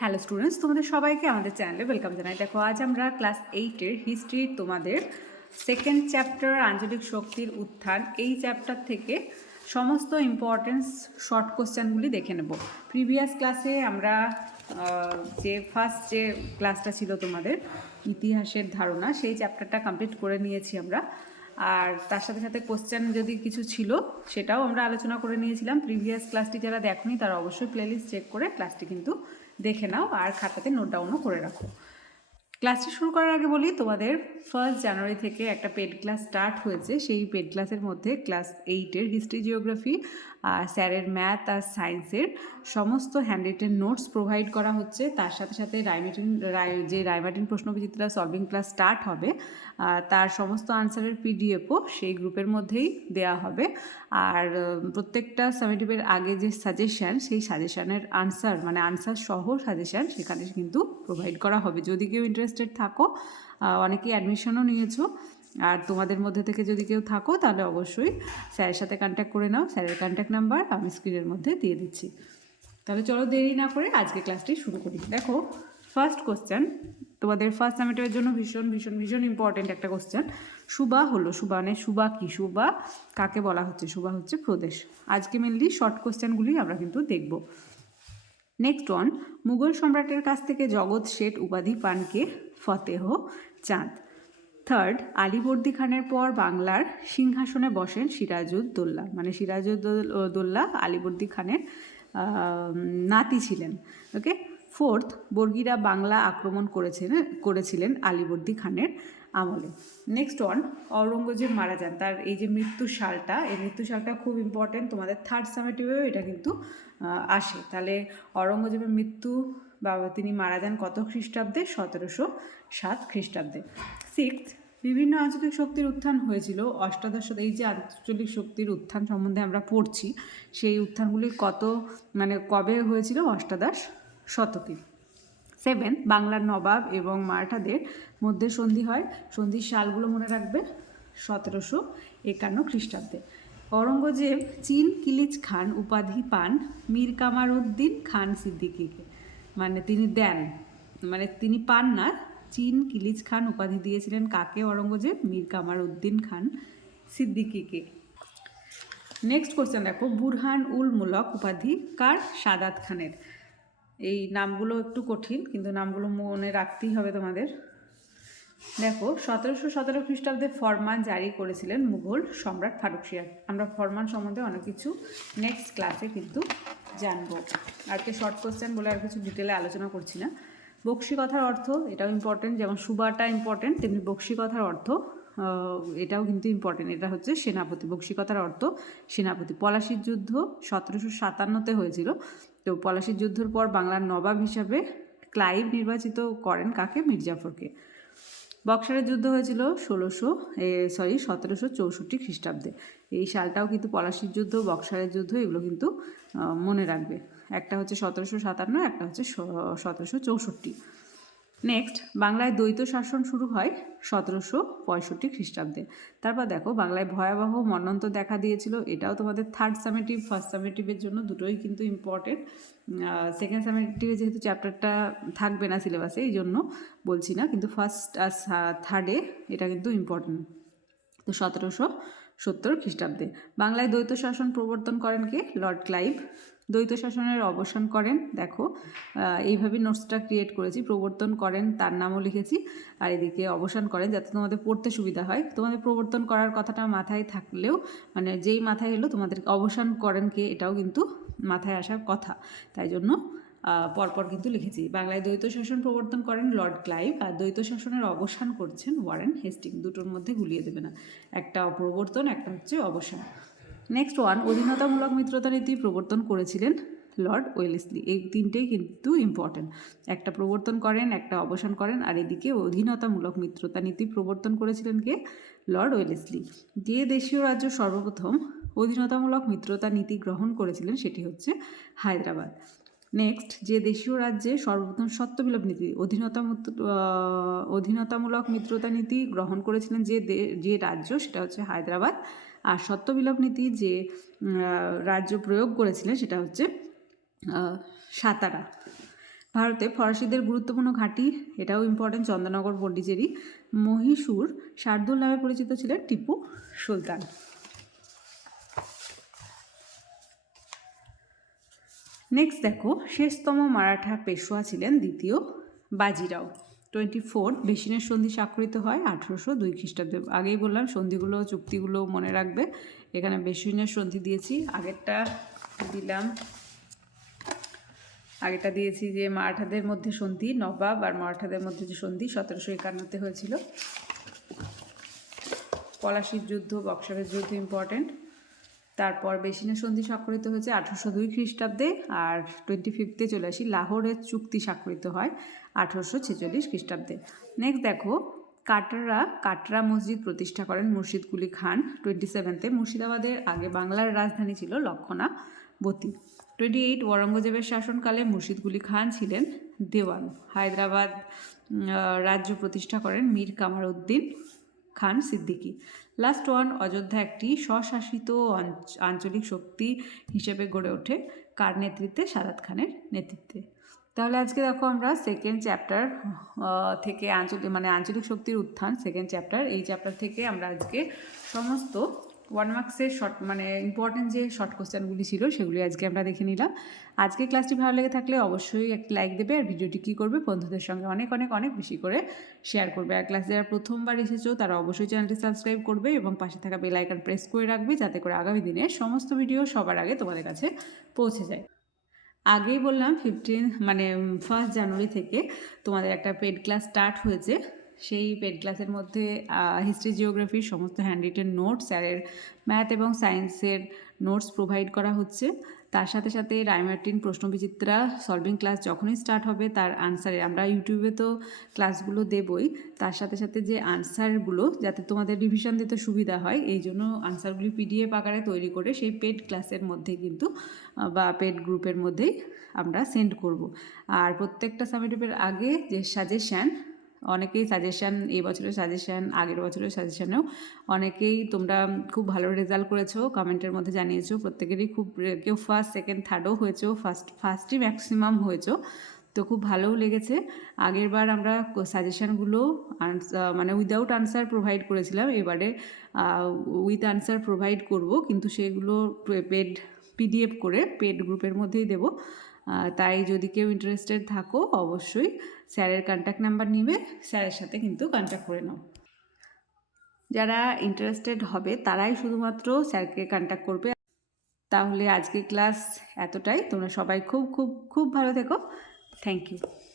Hello students তোমাদের সবাইকে আমাদের চ্যানেলে ওয়েলকাম জানাই। দেখো, আজ আমরা ক্লাস এইটের হিস্ট্রির তোমাদের সেকেন্ড চ্যাপ্টার আঞ্চলিক শক্তির উত্থান, এই চ্যাপ্টার থেকে সমস্ত ইম্পর্টেন্স শর্ট কোশ্চেনগুলি দেখে নেব। প্রিভিয়াস ক্লাসে আমরা যে ফার্স্ট যে ক্লাসটা ছিল তোমাদের, ইতিহাসের ধারণা, সেই চ্যাপ্টারটা কমপ্লিট করে নিয়েছি আমরা। আর তার সাথে সাথে কোশ্চেন যদি কিছু ছিল, সেটাও আমরা আলোচনা করে নিয়েছিলাম। প্রিভিয়াস ক্লাসটি যারা দেখনি, তারা অবশ্যই প্লেলিস্ট চেক করে ক্লাসটি কিন্তু দেখে নাও আর খাতাতে নোট ডাউনও করে রাখো। ক্লাসটি শুরু করার আগে বলি, তোমাদের ফার্স্ট জানুয়ারি থেকে একটা পেড ক্লাস স্টার্ট হয়েছে। সেই পেড ক্লাসের মধ্যে ক্লাস এইটের হিস্ট্রি জিওগ্রাফি আর স্যারের ম্যাথ আর সায়েন্সের সমস্ত হ্যান্ডরিটেন নোটস প্রোভাইড করা হচ্ছে। তার সাথে সাথে রাইমেটিন রাই যে Raymartin Prashnabichitra solving class start হবে তার সমস্ত আনসারের পিডিএফও সেই গ্রুপের মধ্যেই দেওয়া হবে। আর প্রত্যেকটা সামেটিভের আগে যে সাজেশান সেই সাজেশানের আনসার মানে আনসার সহ সাজেশান সেখানে কিন্তু প্রোভাইড করা হবে। যদি কেউ ইন্টারেস্টেড থাকো। অনেকেই অ্যাডমিশনও নিয়েছো। আর তোমাদের মধ্যে থেকে যদি কেউ থাকো, তাহলে অবশ্যই স্যারের সাথে কন্ট্যাক্ট করে নাও। স্যারের কন্ট্যাক্ট নাম্বার আমি স্ক্রিনের মধ্যে দিয়ে দিচ্ছি। তাহলে চলো দেরি না করে আজকে ক্লাসটি শুরু করি। দেখো ফার্স্ট কোশ্চেন তোমাদের ফার্স্ট সামিটের জন্য ভীষণ ভীষণ ভীষণ ইম্পর্টেন্ট একটা কোশ্চেন সুবা হলো, সুবা মানে সুবা কি? সুবা কাকে বলা হচ্ছে? সুবা হচ্ছে প্রদেশ। আজকে মেনলি শর্ট কোশ্চেনগুলি আমরা কিন্তু দেখব। নেক্সট ওয়ান মুঘল সম্রাটের কাছ থেকে জগৎ শেঠ উপাধি পানকে ফতেহ চাঁদ। থার্ড আলীবর্দী খানের পর বাংলার সিংহাসনে বসেন সিরাজউদ্দৌল্লা মানে সিরাজউদ্দৌল্লা আলীবর্দী খানের নাতি ছিলেন। ওকে ফোর্থ বর্গীরা বাংলা আক্রমণ করেছেন, করেছিলেন আলীবর্দী খানের আমলে। নেক্সট ওয়ান ঔরঙ্গজেব মারা যান। তার এই যে মৃত্যু সালটা, এই মৃত্যু সালটা খুব ইম্পর্টেন্ট তোমাদের থার্ড সামেটিভেও এটা কিন্তু আসে। তাহলে ঔরঙ্গজেবের মৃত্যু বা তিনি মারা যান কত খ্রিস্টাব্দে? সতেরোশো সাত খ্রিস্টাব্দে। সিক্স বিভিন্ন আঞ্চলিক শক্তির উত্থান হয়েছিল। অষ্টাদশ এই যে আঞ্চলিক শক্তির উত্থান সম্বন্ধে আমরা পড়ছি, সেই উত্থানগুলি কত মানে কবে হয়েছিল? অষ্টাদশ শতকে। সেভেন বাংলার নবাব এবং মারাঠাদের মধ্যে সন্ধি হয়। সন্ধির সালগুলো মনে রাখবে? সতেরোশো একান্ন খ্রিস্টাব্দে। ঔরঙ্গজেব চিন কিলিচ খান উপাধি পান মীর কামার উদ্দিন খান সিদ্দিকীকে। মানে তিনি দেন। মানে তিনি পান না, চীন কিলিচ খান উপাধি দিয়েছিলেন কাকে ঔরঙ্গজেব? মীর কামার উদ্দিন খান সিদ্দিকীকে। নেক্সট কোশ্চেন দেখো, বুরহান উল মুলক উপাধি কার? সাদাত খানের। এই নামগুলো একটু কঠিন, কিন্তু নামগুলো মনে রাখতেই হবে তোমাদের। দেখো, সতেরোশো সতেরো খ্রিস্টাব্দে ফরমান জারি করেছিলেন মুঘল সম্রাট ফারুক সিরাজ। আমরা ফরমান সম্বন্ধে অনেক কিছু নেক্সট ক্লাসে কিন্তু জানব। আজকে শর্ট কোশ্চেন বলে আর কিছু ডিটেলে আলোচনা করছি না। বক্সি কথার অর্থ এটাও ইম্পর্টেন্ট যেমন সুবাটা ইম্পর্টেন্ট তেমনি বক্সি কথার অর্থ এটাও কিন্তু ইম্পর্টেন্ট এটা হচ্ছে সেনাপতি। বক্সি কথার অর্থ সেনাপতি। পলাশির যুদ্ধ সতেরোশো সাতান্নতে হয়েছিল। তো পলাশির যুদ্ধের পর বাংলার নবাব হিসাবে ক্লাইভ নির্বাচিত করেন কাকে? মির্জাফরকে। বক্সারের যুদ্ধ হয়েছিল ষোলোশো সরি সতেরোশো চৌষট্টি খ্রিস্টাব্দে। এই সালটাও কিন্তু পলাশির যুদ্ধ, বক্সারের যুদ্ধ, এগুলো কিন্তু মনে রাখবে। একটা হচ্ছে সতেরোশো সাতান্ন, একটা হচ্ছে সতেরোশো চৌষট্টি। নেক্সট বাংলায় দ্বৈত শাসন শুরু হয় সতেরোশো পঁয়ষট্টি খ্রিস্টাব্দে। তারপর দেখো, বাংলায় ভয়াবহ মন্বন্তর দেখা দিয়েছিল। এটাও তোমাদের থার্ড সামেটিভ ফার্স্ট সামেটিভের জন্য দুটোই কিন্তু ইম্পর্টেন্ট সেকেন্ড সামেটিভে যেহেতু চ্যাপ্টারটা থাকবে না সিলেবাসে এই জন্য বলছি না, কিন্তু ফার্স্ট আর থার্ডে এটা কিন্তু ইম্পর্টেন্ট তো সতেরোশো সত্তর খ্রিস্টাব্দে। বাংলায় দ্বৈত শাসন প্রবর্তন করেন কে? লর্ড ক্লাইভ দ্বৈত শাসনের অবসান করেন, দেখো এইভাবে নোটসটা ক্রিয়েট করেছি, প্রবর্তন করেন, তার নামও লিখেছি, আর এদিকে অবসান করেন যাতে তোমাদের পড়তে সুবিধা হয়। তোমাদের প্রবর্তন করার কথাটা মাথায় থাকলেও মানে যেই মাথায় এলো, তোমাদের অবসান করেন কে, এটাও কিন্তু মাথায় আসার কথা। তাই জন্য পরপর কিন্তু লিখেছি। বাংলায় দ্বৈত শাসন প্রবর্তন করেন লর্ড ক্লাইভ আর দ্বৈত শাসনের অবসান করছেন ওয়ারেন হেস্টিং দুটোর মধ্যে গুলিয়ে দেবে না। একটা প্রবর্তন, একটা হচ্ছে অবসান। নেক্সট ওয়ান অধীনতামূলক মিত্রতা নীতি প্রবর্তন করেছিলেন লর্ড ওয়েলেসলি এই তিনটেই কিন্তু ইম্পর্টেন্ট একটা প্রবর্তন করেন, একটা অবসান করেন, আর এদিকে অধীনতামূলক মিত্রতা নীতি প্রবর্তন করেছিলেন কে? লর্ড ওয়েলেসলি যে দেশীয় রাজ্য সর্বপ্রথম অধীনতামূলক মিত্রতা নীতি গ্রহণ করেছিলেন সেটি হচ্ছে হায়দ্রাবাদ। নেক্সট যে দেশীয় রাজ্যে সর্বপ্রথম সত্যবিলোপ নীতি অধীনতা অধীনতামূলক মিত্রতা নীতি গ্রহণ করেছিলেন যে যে রাজ্য, সেটা হচ্ছে হায়দ্রাবাদ। আর সত্যবিলোপ নীতি যে রাজ্য প্রয়োগ করেছিলেন সেটা হচ্ছে সাতারা। ভারতে ফরাসিদের গুরুত্বপূর্ণ ঘাঁটি, এটাও ইম্পর্টেন্ট চন্দ্রনগর পন্ডিচেরি মহীশূর, শার্দুল নামে পরিচিত ছিলেন টিপু সুলতান। নেক্সট দেখো, শেষতম মারাঠা পেশোয়া ছিলেন দ্বিতীয় বাজিরাও। টোয়েন্টি ফোর বেসিনের সন্ধি স্বাক্ষরিত হয় আঠেরোশো দুই খ্রিস্টাব্দে। আগেই বললাম, সন্ধিগুলো, চুক্তিগুলো মনে রাখবে। এখানে বেসিনের সন্ধি দিয়েছি। আগেরটা দিলাম। আগেটা দিয়েছি যে মারাঠাদের মধ্যে সন্ধি, নবাব আর মারাঠাদের মধ্যে যে সন্ধি, সতেরোশো একান্নতে হয়েছিল। পলাশির যুদ্ধ, বক্সারের যুদ্ধ ইম্পর্টেন্ট তারপর বেসিনের সন্ধি স্বাক্ষরিত হয়েছে আঠারোশো দুই খ্রিস্টাব্দে আর টোয়েন্টি ফিফথে চলে আসি লাহোরের চুক্তি স্বাক্ষরিত হয় আঠারোশো ছেচল্লিশ খ্রিস্টাব্দে। নেক্সট দেখো, কাটরা কাটরা মসজিদ প্রতিষ্ঠা করেন মুর্শিদ কুলি খান। টোয়েন্টি সেভেন্থে মুর্শিদাবাদের আগে বাংলার রাজধানী ছিল লক্ষণাবতী টোয়েন্টি এইট ওরঙ্গজেবের শাসনকালে মুর্শিদ কুলি খান ছিলেন দেওয়ান। হায়দ্রাবাদ রাজ্য প্রতিষ্ঠা করেন মীর কামার উদ্দিন খান সিদ্দিকি। লাস্ট ওয়ান অযোধ্যা একটি স্বশাসিত আঞ্চলিক শক্তি হিসেবে গড়ে ওঠে কার নেতৃত্বে? সাদাত খানের নেতৃত্বে। তাহলে আজকে দেখো আমরা সেকেন্ড চ্যাপ্টার থেকে আঞ্চলিক মানে আঞ্চলিক শক্তির উত্থান সেকেন্ড চ্যাপ্টার এই চ্যাপ্টার থেকে আমরা আজকে সমস্ত ওয়ান মার্কসের শর্ট মানে ইম্পর্টেন্ট যে শর্ট কোশ্চেনগুলি ছিল সেগুলি আজকে আমরা দেখে নিলাম। আজকে ক্লাসটি ভালো লেগে থাকলে অবশ্যই একটি লাইক দেবে আর ভিডিওটি কী করবে বন্ধুদের সঙ্গে অনেক অনেক অনেক বেশি করে শেয়ার করবে। আর ক্লাস যারা প্রথমবার এসেছ তারা অবশ্যই চ্যানেলটি সাবস্ক্রাইব করবে এবং পাশে থাকা বেল আইকন প্রেস করে রাখবে যাতে করে আগামী দিনে সমস্ত ভিডিও সবার আগে তোমাদের কাছে পৌঁছে যায়। আগেই বললাম ফিফটিন মানে ফার্স্ট জানুয়ারি থেকে তোমাদের একটা পেড ক্লাস স্টার্ট হয়েছে। সেই পেড ক্লাসের মধ্যে হিস্ট্রি জিওগ্রাফির সমস্ত হ্যান্ড রিটেন নোটস স্যারের ম্যাথ এবং সায়েন্সের নোটস প্রোভাইড করা হচ্ছে। তার সাথে সাথে রাইমার্টিন প্রশ্নবিচিত্রা সলভিং ক্লাস যখনই স্টার্ট হবে, তার আনসারে আমরা ইউটিউবে তো ক্লাসগুলো দেবই। তার সাথে সাথে যে আনসারগুলো যাতে তোমাদের রিভিশন দিতে সুবিধা হয়, এই জন্য আনসারগুলি পিডিএফ আকারে তৈরি করে সেই পেড ক্লাসের মধ্যে কিন্তু বা পেড গ্রুপের মধ্যেই আমরা সেন্ড করব। আর প্রত্যেকটা সাবমিটের আগে যে সাজেশান অনেকেই সাজেশান এই বছরের সাজেশান আগের বছরের সাজেশানেও অনেকেই তোমরা খুব ভালো রেজাল্ট করেছ কমেন্টের মধ্যে জানিয়েছো। প্রত্যেকেরই খুব, কেউ ফার্স্ট সেকেন্ড থার্ডও হয়েছো ফার্স্ট ফার্স্টই ম্যাক্সিমাম হয়েছো। তো খুব ভালোও লেগেছে। আগের বার আমরা সাজেশানগুলো মানে উইদাউট আনসার প্রোভাইড করেছিলাম। এবারে উইথ আনসার প্রোভাইড করব। কিন্তু সেগুলো পেড পিডিএফ করে পেড গ্রুপের মধ্যেই দেব। তাই যদি কেউ ইন্টারেস্টেড থাকো, অবশ্যই স্যারের কন্ট্যাক্ট নাম্বার নিবে, স্যারের সাথে কিন্তু কন্ট্যাক্ট করে নাও। যারা ইন্টারেস্টেড হবে, তারাই শুধুমাত্র স্যারকে কন্ট্যাক্ট করবে। তাহলে আজকে ক্লাস এতটাই। তোমরা সবাই খুব খুব খুব ভালো থেকো। Thank you